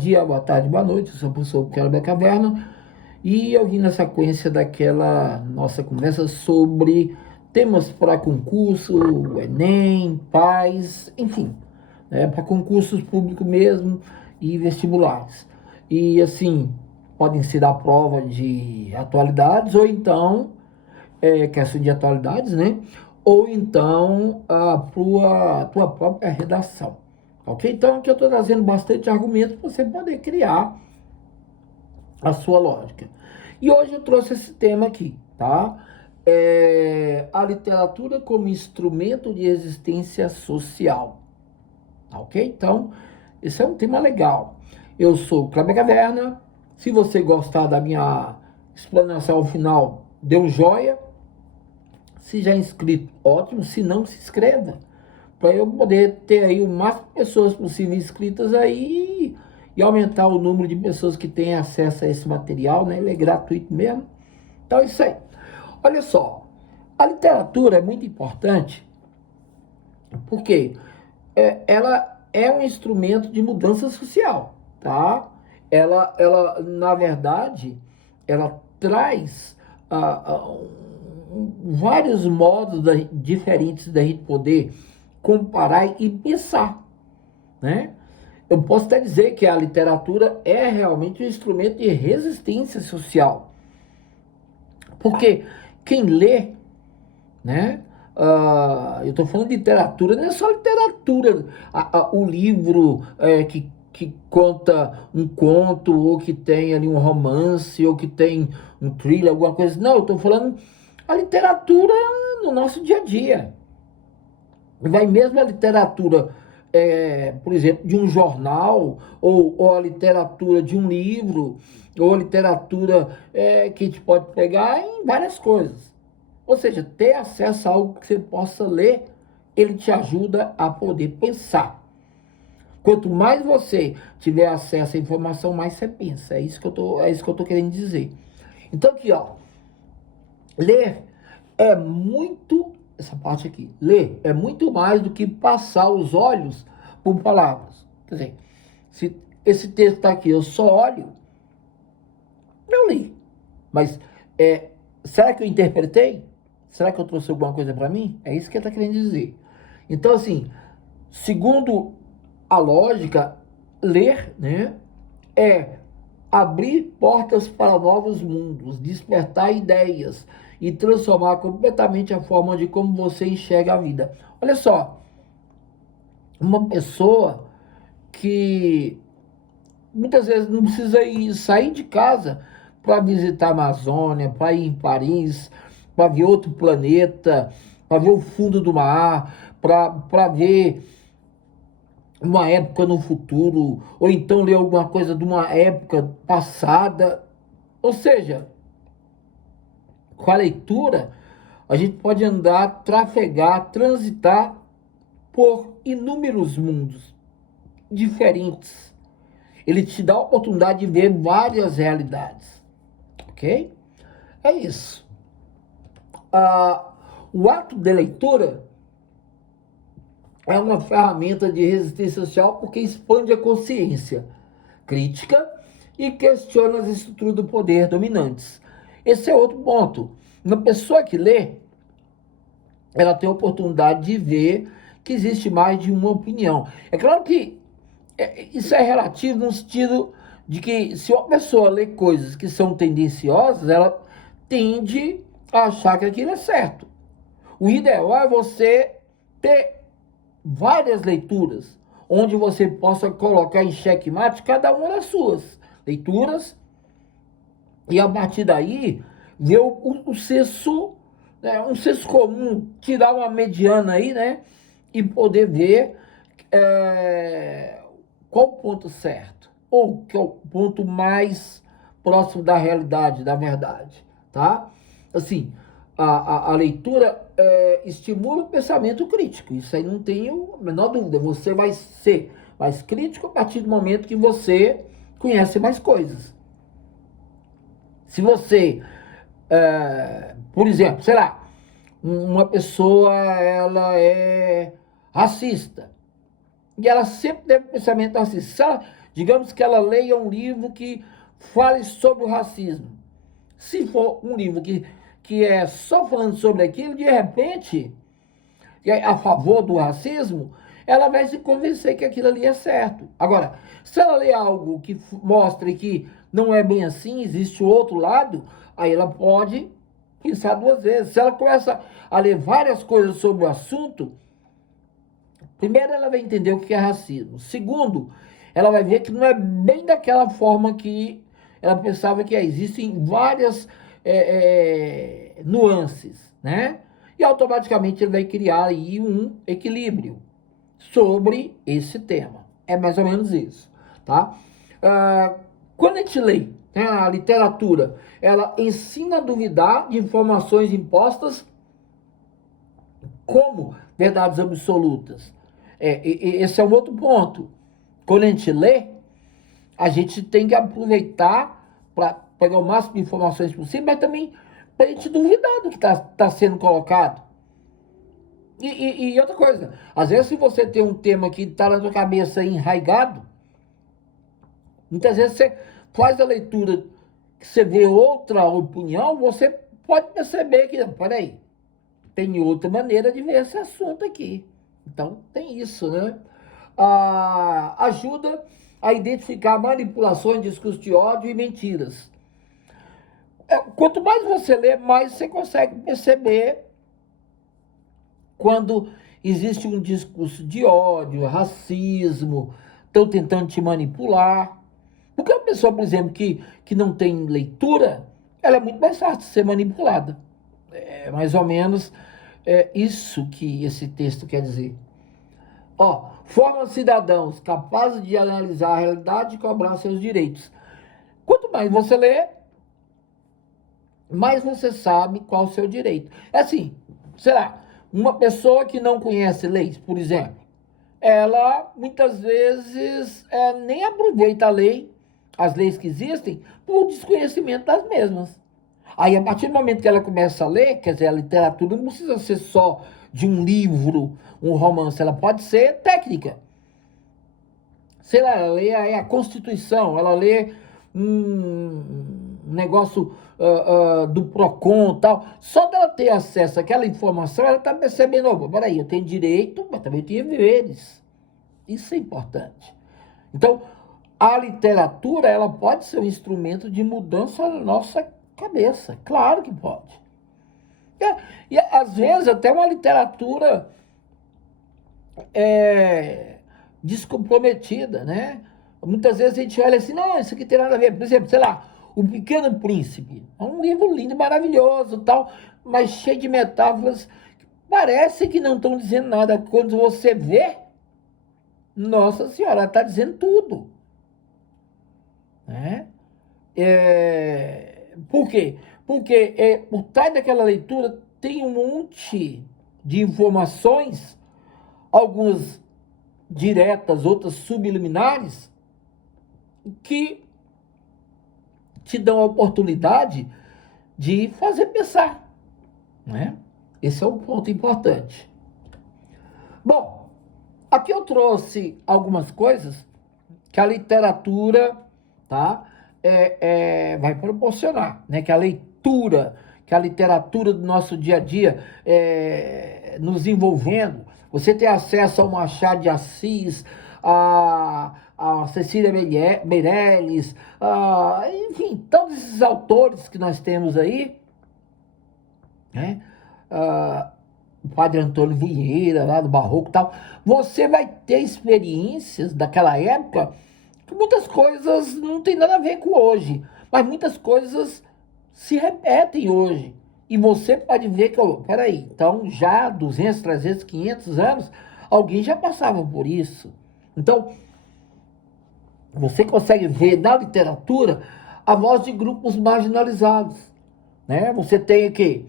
Dia, boa tarde, boa noite. Eu sou o professor Quero Caverna e eu vim na sequência daquela nossa conversa sobre temas para concurso, Enem, PAS, enfim, né, para concursos públicos mesmo e vestibulares. E assim, podem ser da prova de atualidades ou então, questão de atualidades, né? Ou então a tua própria redação. Ok? Então aqui eu estou trazendo bastante argumentos para você poder criar a sua lógica. E hoje eu trouxe esse tema aqui, tá? A literatura como instrumento de resistência social. Ok? Então, esse é um tema legal. Eu sou o Kleber Caverna. Se você gostar da minha explanação ao final, dê um joia. Se já é inscrito, ótimo. Se não, se inscreva. Para eu poder ter aí o máximo de pessoas possível inscritas aí e aumentar o número de pessoas que têm acesso a esse material, né? Ele é gratuito mesmo. Então é isso aí. Olha só, a literatura é muito importante porque ela é um instrumento de mudança social, tá? Na verdade, ela traz vários modos diferentes da gente poder comparar e pensar, né? Eu posso até dizer que a literatura é realmente um instrumento de resistência social, porque quem lê, né? Eu estou falando de literatura, não é só literatura, o livro que conta um conto, ou que tem ali um romance, ou que tem um thriller, alguma coisa. Não, eu estou falando a literatura no nosso dia a dia. Vai mesmo a literatura, por exemplo, de um jornal, ou a literatura de um livro, ou a literatura que a gente pode pegar em várias coisas. Ou seja, ter acesso a algo que você possa ler, ele te ajuda a poder pensar. Quanto mais você tiver acesso à informação, mais você pensa. É isso que eu tô querendo dizer. Então aqui, ó, ler é muito, essa parte aqui, ler é muito mais do que passar os olhos por palavras. Quer dizer, se esse texto está aqui, eu só olho, eu li. Mas será que eu interpretei? Será que eu trouxe alguma coisa para mim? É isso que ele está querendo dizer. Então, assim, segundo a lógica, ler, né, é abrir portas para novos mundos, despertar ideias e transformar completamente a forma de como você enxerga a vida. Olha só, uma pessoa que muitas vezes não precisa sair de casa para visitar a Amazônia, para ir em Paris, para ver outro planeta, para ver o fundo do mar, para ver uma época no futuro, ou então ler alguma coisa de uma época passada. Ou seja, com a leitura, a gente pode andar, trafegar, transitar por inúmeros mundos diferentes. Ele te dá a oportunidade de ver várias realidades, ok? É isso. O ato de leitura é uma ferramenta de resistência social porque expande a consciência crítica e questiona as estruturas do poder dominantes. Esse é outro ponto. Uma pessoa que lê, ela tem a oportunidade de ver que existe mais de uma opinião. É claro que isso é relativo no sentido de que se uma pessoa lê coisas que são tendenciosas, ela tende a achar que aquilo é certo. O ideal é você ter várias leituras, onde você possa colocar em xeque-mate cada uma das suas leituras, e a partir daí ver o senso, né, um senso comum, tirar uma mediana aí, né, e poder ver qual o ponto certo, ou que é o ponto mais próximo da realidade, da verdade, tá? Assim, a leitura estimula o pensamento crítico, isso aí não tenho a menor dúvida, você vai ser mais crítico a partir do momento que você conhece mais coisas. Se você, por exemplo, sei lá, uma pessoa, ela é racista, e ela sempre teve pensamento racista. Digamos que ela leia um livro que fale sobre o racismo. Se for um livro que é só falando sobre aquilo, de repente, a favor do racismo, ela vai se convencer que aquilo ali é certo. Agora, se ela lê algo que mostre que não é bem assim, existe outro lado, aí ela pode pensar duas vezes. Se ela começa a ler várias coisas sobre o assunto, primeiro ela vai entender o que é racismo. Segundo, ela vai ver que não é bem daquela forma que ela pensava que é. Existem várias nuances, né? E automaticamente ele vai criar aí um equilíbrio sobre esse tema. É mais ou menos isso, tá? Quando a gente lê, né, a literatura, ela ensina a duvidar de informações impostas como verdades absolutas. Esse é um outro ponto. Quando a gente lê, a gente tem que aproveitar para pegar o máximo de informações possível, mas também para a gente duvidar do que está sendo colocado. E outra coisa, às vezes se você tem um tema que está na sua cabeça enraizado, muitas vezes você faz a leitura, que você vê outra opinião, você pode perceber que, peraí, tem outra maneira de ver esse assunto aqui. Então, tem isso, né? Ajuda a identificar manipulações, discursos de ódio e mentiras. Quanto mais você lê, mais você consegue perceber quando existe um discurso de ódio, racismo, estão tentando te manipular. Porque uma pessoa, por exemplo, que não tem leitura, ela é muito mais fácil de ser manipulada. É mais ou menos isso que esse texto quer dizer. Formam cidadãos capazes de analisar a realidade e cobrar seus direitos. Quanto mais você lê, mais você sabe qual é o seu direito. É assim, sei lá, uma pessoa que não conhece leis, por exemplo, ela muitas vezes nem aproveita a lei, as leis que existem, por desconhecimento das mesmas. Aí, a partir do momento que ela começa a ler, quer dizer, a literatura não precisa ser só de um livro, um romance, ela pode ser técnica. Sei lá, ela lê a Constituição, ela lê um negócio do PROCON e tal. Só dela ter acesso àquela informação, ela está percebendo, oh, peraí, eu tenho direito, mas também tenho deveres. Isso é importante. Então, a literatura, ela pode ser um instrumento de mudança na nossa cabeça. Claro que pode. E às vezes até uma literatura descomprometida, né? Muitas vezes a gente olha assim, não, isso aqui tem nada a ver. Por exemplo, sei lá, O Pequeno Príncipe. É um livro lindo, maravilhoso, tal, mas cheio de metáforas. Parece que não estão dizendo nada. Quando você vê, nossa senhora, ela está dizendo tudo. Né? Por quê? Porque por trás daquela leitura tem um monte de informações, algumas diretas, outras subliminares, que te dão a oportunidade de fazer pensar. Né? Esse é um ponto importante. Bom, aqui eu trouxe algumas coisas que a literatura, tá, vai proporcionar, né? Que a leitura, que a literatura do nosso dia a dia nos envolvendo. Você tem acesso ao Machado de Assis, a Cecília Meirelles, enfim, todos esses autores que nós temos aí, né? O Padre Antônio Vieira, lá do Barroco e tal. Você vai ter experiências daquela época que muitas coisas não tem nada a ver com hoje, mas muitas coisas se repetem hoje. E você pode ver que, peraí, então já 200, 300, 500 anos, alguém já passava por isso. Então, você consegue ver na literatura a voz de grupos marginalizados. Né? Você tem o quê?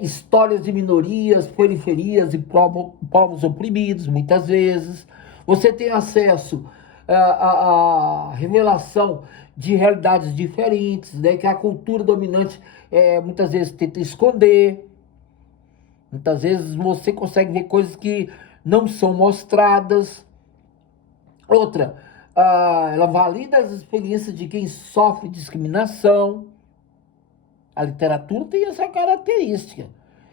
Histórias de minorias, periferias e povos oprimidos, muitas vezes. Você tem acesso à revelação de realidades diferentes, né? Que a cultura dominante muitas vezes tenta esconder. Muitas vezes você consegue ver coisas que não são mostradas. Outra, ela valida as experiências de quem sofre discriminação. A literatura tem essa característica.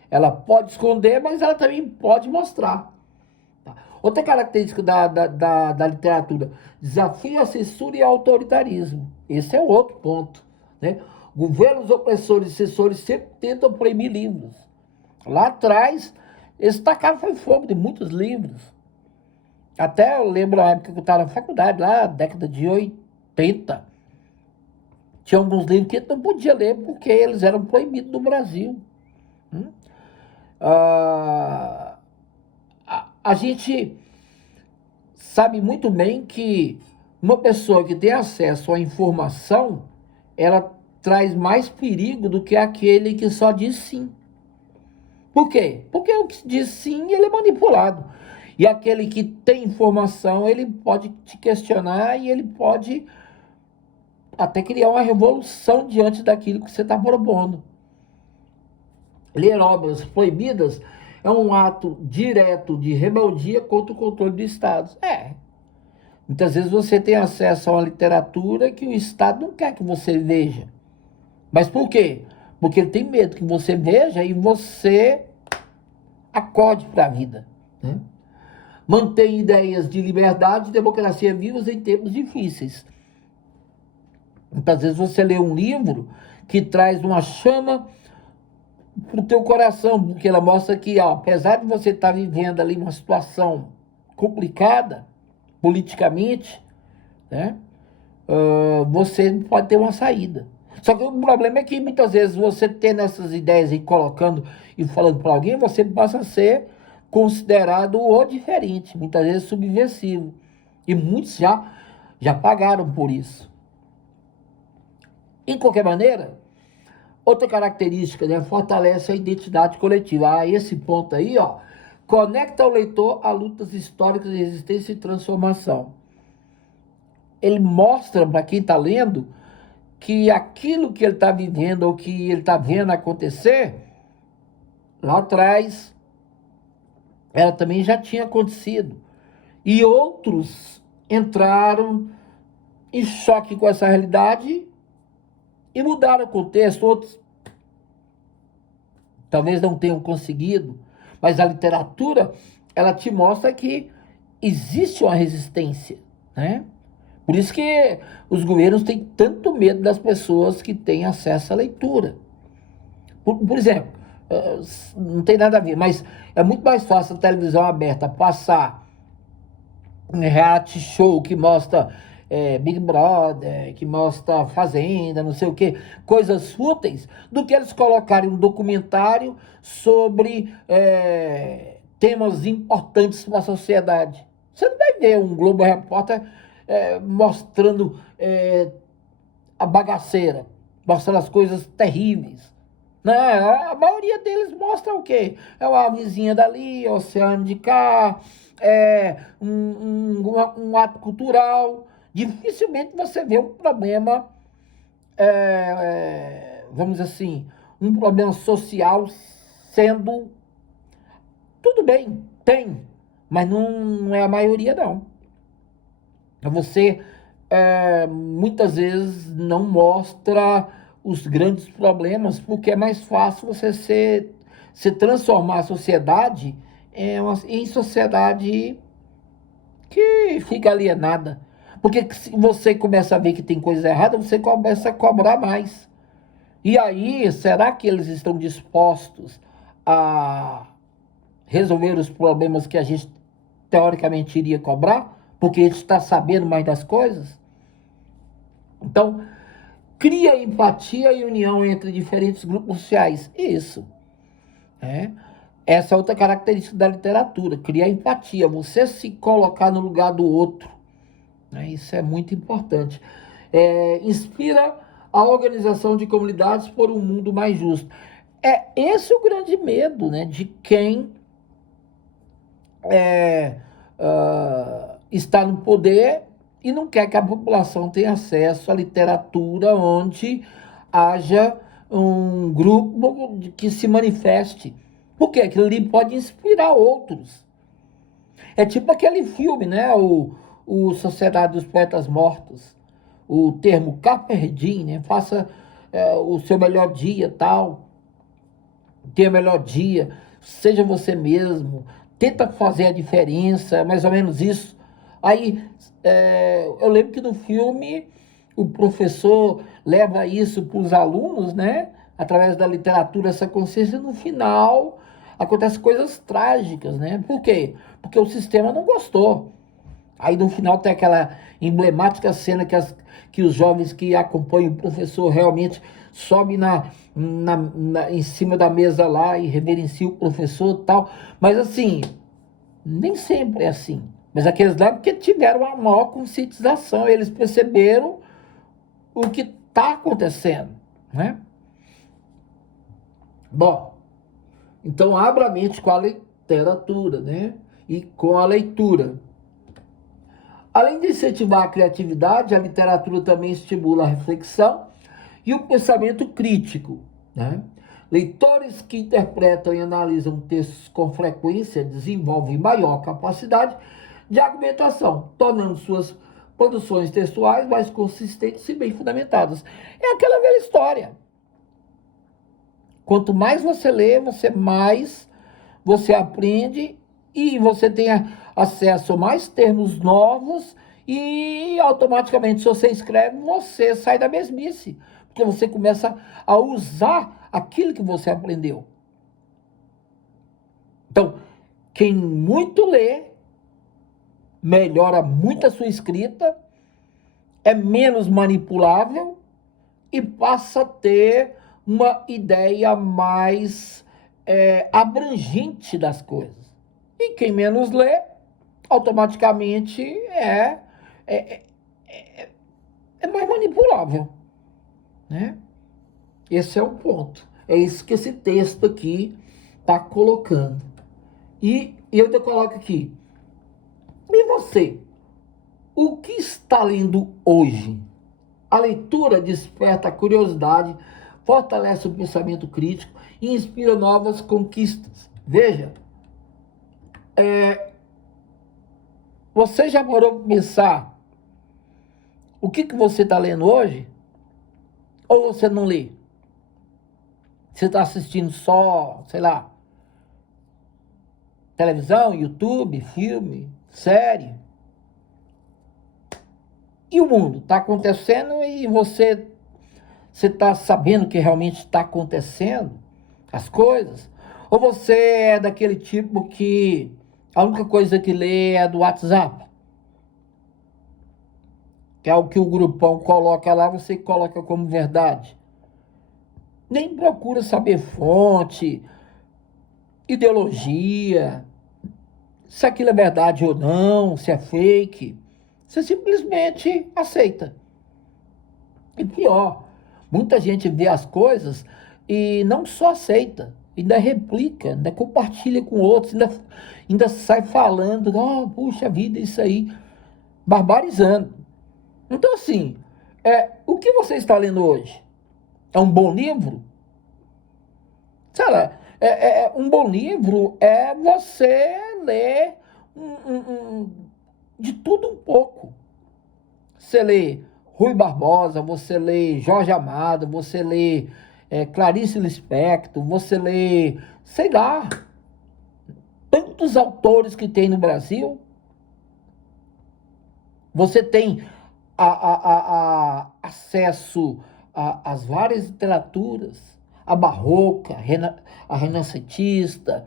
Ela pode esconder, mas ela também pode mostrar. Tá? Outra característica da literatura, desafia a censura e autoritarismo. Esse é outro ponto. Né? Governos opressores e censores sempre tentam proibir livros. Lá atrás, eles tacaram fogo de muitos livros. Até eu lembro a época que eu estava na faculdade, lá, década de 80. Tinha alguns livros que eu não podia ler porque eles eram proibidos no Brasil. A gente sabe muito bem que uma pessoa que tem acesso à informação, ela traz mais perigo do que aquele que só diz sim. Por quê? Porque o que diz sim, ele é manipulado. E aquele que tem informação, ele pode te questionar e ele pode até criar uma revolução diante daquilo que você está propondo. Ler obras proibidas é um ato direto de rebeldia contra o controle do Estado. Muitas vezes você tem acesso a uma literatura que o Estado não quer que você veja. Mas por quê? Porque ele tem medo que você veja e você acorde para a vida. Né? Mantém ideias de liberdade e democracia vivas em tempos difíceis. Muitas vezes você lê um livro que traz uma chama para o teu coração, porque ela mostra que, apesar de você estar vivendo ali uma situação complicada, politicamente, né, você pode ter uma saída. Só que o problema é que muitas vezes você tendo essas ideias e colocando e falando para alguém, você passa a ser considerado o diferente, muitas vezes subversivo. E muitos já pagaram por isso. Em qualquer maneira, outra característica, né, fortalece a identidade coletiva. Esse ponto aí, conecta o leitor a lutas históricas de resistência e transformação. Ele mostra para quem está lendo que aquilo que ele está vivendo ou que ele está vendo acontecer, lá atrás, ela também já tinha acontecido. E outros entraram em choque com essa realidade e mudaram o contexto. Outros talvez não tenham conseguido, mas a literatura, ela te mostra que existe uma resistência, né? Por isso que os governos têm tanto medo das pessoas que têm acesso à leitura. Por exemplo, não tem nada a ver, mas é muito mais fácil a televisão aberta passar um reality show que mostra Big Brother, que mostra Fazenda, não sei o quê, coisas fúteis, do que eles colocarem um documentário sobre temas importantes para a sociedade. Você não vai ver um Globo Repórter mostrando a bagaceira, mostrando as coisas terríveis. Não, a maioria deles mostra o quê? É uma vizinha dali, oceano de cá, um ato cultural. Dificilmente você vê um problema, vamos dizer assim, um problema social sendo... Tudo bem, tem, mas não é a maioria, não. Você muitas vezes não mostra os grandes problemas, porque é mais fácil você transformar a sociedade em sociedade que fica alienada. Porque se você começa a ver que tem coisa errada, você começa a cobrar mais. E aí, será que eles estão dispostos a resolver os problemas que a gente teoricamente iria cobrar? Porque ele está sabendo mais das coisas? Então, cria empatia e união entre diferentes grupos sociais. Isso. Essa é outra característica da literatura, criar empatia, você se colocar no lugar do outro. Isso é muito importante. Inspira a organização de comunidades por um mundo mais justo. Esse é o grande medo, né, de quem está no poder e não quer que a população tenha acesso à literatura onde haja um grupo que se manifeste. Porque aquilo ali pode inspirar outros. É tipo aquele filme, né? o Sociedade dos Poetas Mortos, o termo carpe diem, né? Faça o seu melhor dia, tal, tenha o melhor dia, seja você mesmo, tenta fazer a diferença, é mais ou menos isso. Aí, eu lembro que no filme o professor leva isso para os alunos, né? Através da literatura, essa consciência, no final acontecem coisas trágicas, né? Por quê? Porque o sistema não gostou. Aí no final tem aquela emblemática cena que os jovens que acompanham o professor realmente sobem em cima da mesa lá e reverenciam o professor e tal. Mas assim, nem sempre é assim. Mas aqueles lá porque tiveram uma maior conscientização, eles perceberam o que está acontecendo, né? Bom, então abra a mente com a literatura, né? E com a leitura. Além de incentivar a criatividade, a literatura também estimula a reflexão e o pensamento crítico, né? Leitores que interpretam e analisam textos com frequência desenvolvem maior capacidade de argumentação, tornando suas produções textuais mais consistentes e bem fundamentadas. É aquela velha história. Quanto mais você lê, mais você aprende e você tem acesso a mais termos novos e automaticamente, se você escreve, você sai da mesmice, porque você começa a usar aquilo que você aprendeu. Então, quem muito lê, melhora muito a sua escrita, é menos manipulável e passa a ter uma ideia mais abrangente das coisas. E quem menos lê, automaticamente é, é mais manipulável, né? Esse é o ponto. É isso que esse texto aqui está colocando. E eu ainda coloco aqui. E você? O que está lendo hoje? A leitura desperta a curiosidade, fortalece o pensamento crítico e inspira novas conquistas. Veja, você já parou para pensar o que você está lendo hoje? Ou você não lê? Você está assistindo só, sei lá, televisão, YouTube, filme, série? E o mundo está acontecendo e você está sabendo que realmente está acontecendo as coisas? Ou você é daquele tipo que a única coisa que lê é do WhatsApp? Que é o que o grupão coloca lá, você coloca como verdade. Nem procura saber fonte, ideologia, se aquilo é verdade ou não, se é fake. Você simplesmente aceita. E pior, muita gente vê as coisas e não só aceita, ainda replica, ainda compartilha com outros, ainda sai falando, oh, puxa vida, isso aí, barbarizando. Então, assim, o que você está lendo hoje? É um bom livro? Sei lá, um bom livro é você ler de tudo um pouco. Você lê Rui Barbosa, você lê Jorge Amado, você lê Clarice Lispector, você lê, sei lá, tantos autores que tem no Brasil. Você tem acesso às várias literaturas, a barroca, a renascentista,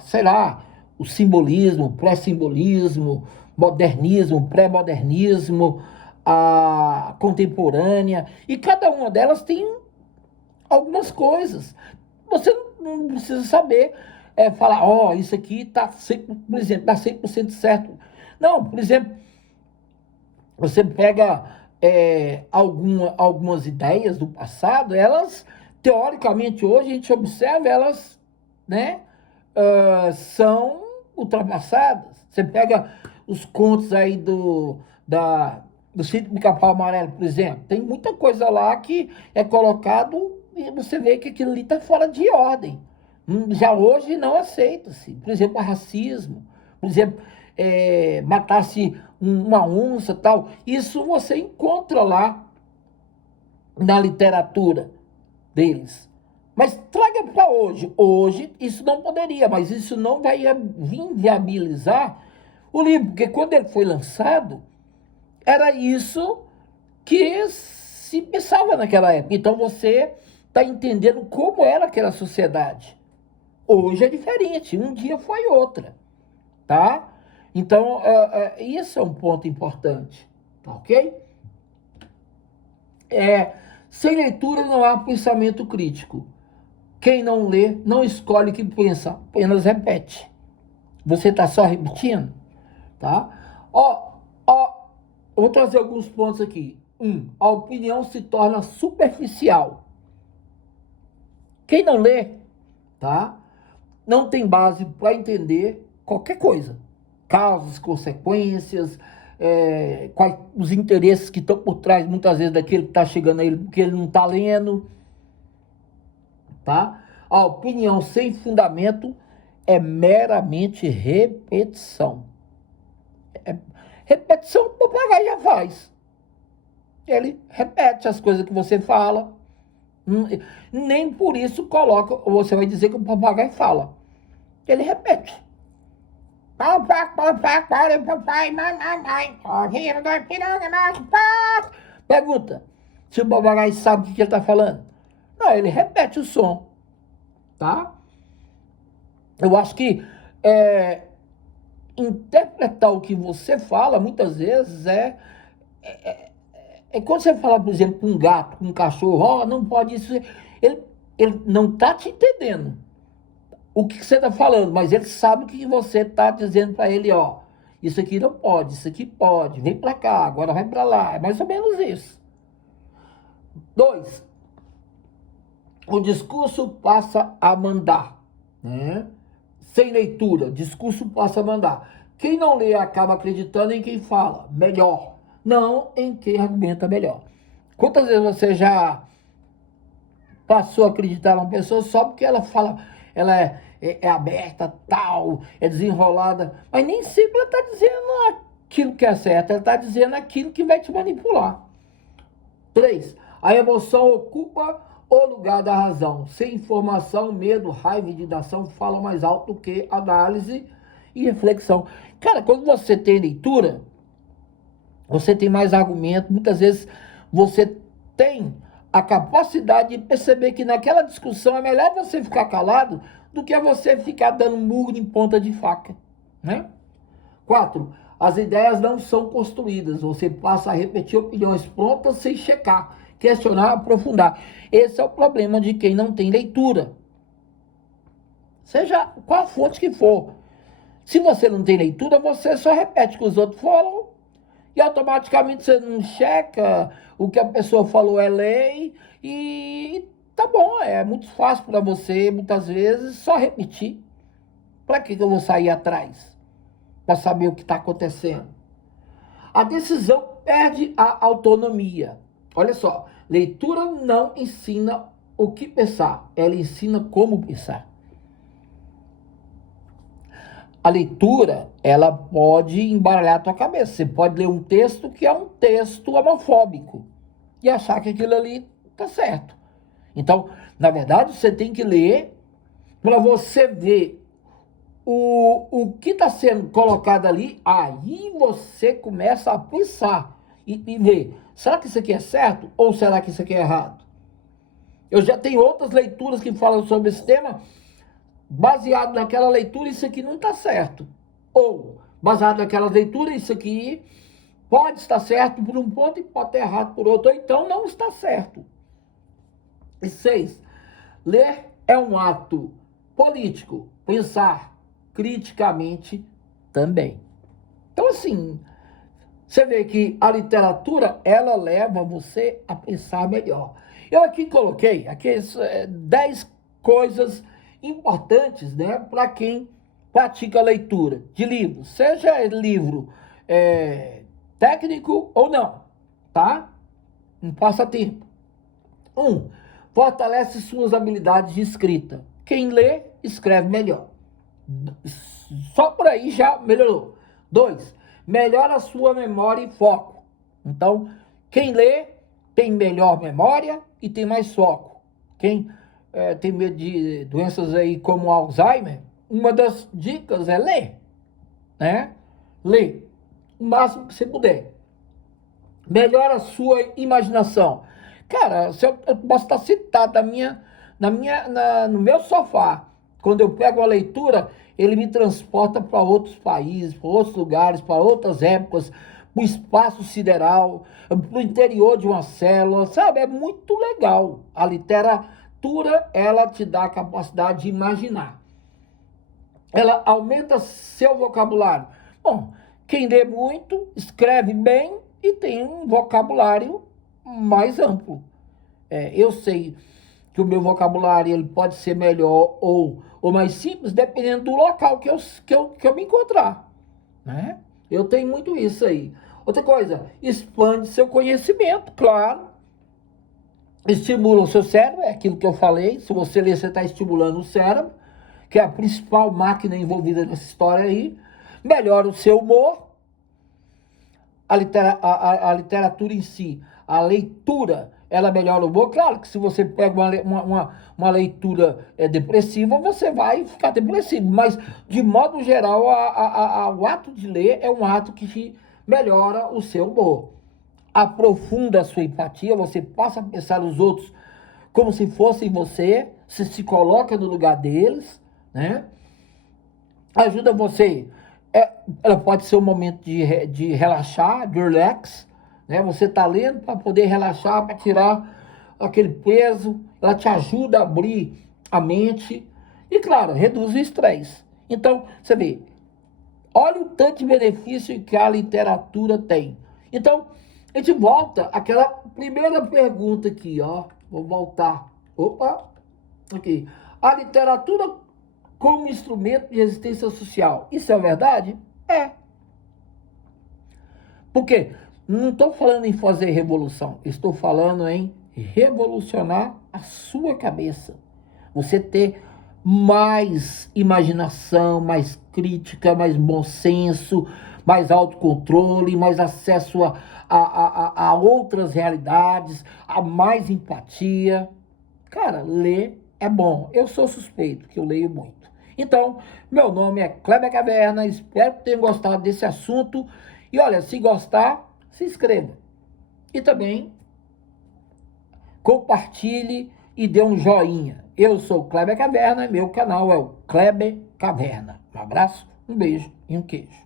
sei lá, o simbolismo, pré-simbolismo, modernismo, pré-modernismo, a contemporânea, e cada uma delas tem algumas coisas. Você não precisa saber falar, isso aqui está, por exemplo, está 100% certo. Não, por exemplo, você pega algumas ideias do passado, elas, teoricamente, hoje a gente observa, elas, né, são ultrapassadas. Você pega os contos aí do Sítio do Pica-Pau Amarelo, por exemplo, tem muita coisa lá que é colocado e você vê que aquilo ali está fora de ordem. Já hoje não aceita-se. Por exemplo, o racismo. Por exemplo, matasse uma onça e tal. Isso você encontra lá na literatura deles. Mas traga para hoje. Hoje isso não poderia, mas isso não vai vir viabilizar o livro, porque quando ele foi lançado, era isso que se pensava naquela época. Então você está entendendo como era aquela sociedade. Hoje é diferente, um dia foi outra, tá? Então, isso é um ponto importante, tá ok? Sem leitura não há pensamento crítico. Quem não lê, não escolhe o que pensa, apenas repete. Você está só repetindo, tá? Vou trazer alguns pontos aqui. A opinião se torna superficial. Quem não lê, tá? Não tem base para entender qualquer coisa. Causas, consequências, quais os interesses que estão por trás, muitas vezes, daquele que está chegando a ele, porque ele não está lendo, tá? A opinião sem fundamento é meramente repetição. Repetição o papagaio já faz. Ele repete as coisas que você fala. Nem por isso você vai dizer que o papagaio fala. Ele repete. Pergunta se o papagaio sabe o que ele está falando. Não, ele repete o som, tá? Eu acho que interpretar o que você fala, muitas vezes, quando você fala, por exemplo, com um gato, com um cachorro, não pode isso. Ele não está te entendendo o que você está falando, mas ele sabe o que você está dizendo para ele, isso aqui não pode, isso aqui pode, vem para cá, agora vai para lá, é mais ou menos isso. 2, o discurso passa a mandar, né? Sem leitura, discurso passa a mandar. Quem não lê acaba acreditando em quem fala melhor, não em quem argumenta melhor. Quantas vezes você já passou a acreditar numa pessoa só porque ela fala, ela é aberta, tal, é desenrolada, mas nem sempre ela está dizendo aquilo que é certo, ela está dizendo aquilo que vai te manipular. 3, a emoção ocupa o lugar da razão. Sem informação, medo, raiva e indignação falam mais alto do que análise e reflexão. Cara, quando você tem leitura, você tem mais argumento, muitas vezes você tem a capacidade de perceber que naquela discussão é melhor você ficar calado do que você ficar dando murro em ponta de faca, né? 4, as ideias não são construídas, você passa a repetir opiniões prontas sem checar, questionar, aprofundar. Esse é o problema de quem não tem leitura. Seja qual a fonte que for. Se você não tem leitura, você só repete o que os outros falam e automaticamente você não checa o que a pessoa falou é lei e tá bom, é muito fácil para você, muitas vezes, só repetir. Para que eu vou sair atrás? Para saber o que está acontecendo. A decisão perde a autonomia. Olha só, leitura não ensina o que pensar, ela ensina como pensar. A leitura, ela pode embaralhar a tua cabeça. Você pode ler um texto que é um texto homofóbico e achar que aquilo ali está certo. Então, na verdade, você tem que ler para você ver o que está sendo colocado ali, aí você começa a pensar e ver, será que isso aqui é certo ou será que isso aqui é errado? Eu já tenho outras leituras que falam sobre esse tema, baseado naquela leitura, isso aqui não está certo. Ou, baseado naquela leitura, isso aqui pode estar certo por um ponto e pode estar errado por outro, ou então não está certo. E 6, ler é um ato político, pensar criticamente também. Então, assim, você vê que a literatura, ela leva você a pensar melhor. Eu aqui coloquei 10 coisas importantes, né, para quem pratica a leitura de livros, seja livro técnico ou não, tá? Um passatempo. 1, fortalece suas habilidades de escrita. Quem lê, escreve melhor. Só por aí já melhorou. 2, melhora a sua memória e foco. Então, quem lê tem melhor memória e tem mais foco. Quem tem medo de doenças aí como Alzheimer, uma das dicas é ler, né? Ler o máximo que você puder. Melhora a sua imaginação. Cara, eu posso estar sentado no meu sofá. Quando eu pego a leitura, ele me transporta para outros países, para outros lugares, para outras épocas, para o espaço sideral, para o interior de uma célula, sabe? É muito legal. A literatura, ela te dá a capacidade de imaginar. Ela aumenta seu vocabulário. Bom, quem lê muito, escreve bem e tem um vocabulário mais amplo. Eu sei que o meu vocabulário ele pode ser melhor ou mais simples, dependendo do local que eu me encontrar, né? Eu tenho muito isso aí. Outra coisa, expande seu conhecimento, claro. Estimula o seu cérebro, é aquilo que eu falei. Se você ler, você está estimulando o cérebro, que é a principal máquina envolvida nessa história aí. Melhora o seu humor. A literatura em si, a leitura, ela melhora o humor. Claro que se você pega uma leitura depressiva, você vai ficar depressivo. Mas, de modo geral, o ato de ler é um ato que melhora o seu humor. Aprofunda a sua empatia, você passa a pensar nos outros como se fossem você se coloca no lugar deles, né? Ajuda você. Ela pode ser um momento de relaxar, de relax, né? Você está lendo para poder relaxar, para tirar aquele peso. Ela te ajuda a abrir a mente e, claro, reduz o estresse. Então, você vê, olha o tanto de benefício que a literatura tem. Então, a gente volta àquela primeira pergunta aqui, ó. Vou voltar. Opa, aqui. A literatura como instrumento de resistência social. Isso é verdade? É. Por quê? Não estou falando em fazer revolução. Estou falando em revolucionar a sua cabeça. Você ter mais imaginação, mais crítica, mais bom senso, mais autocontrole, mais acesso a outras realidades, a mais empatia. Cara, ler é bom. Eu sou suspeito, que eu leio muito. Então, meu nome é Kleber Caverna, espero que tenham gostado desse assunto. E olha, se gostar, se inscreva. E também compartilhe e dê um joinha. Eu sou o Kleber Caverna, meu canal é o Kleber Caverna. Um abraço, um beijo e um queijo.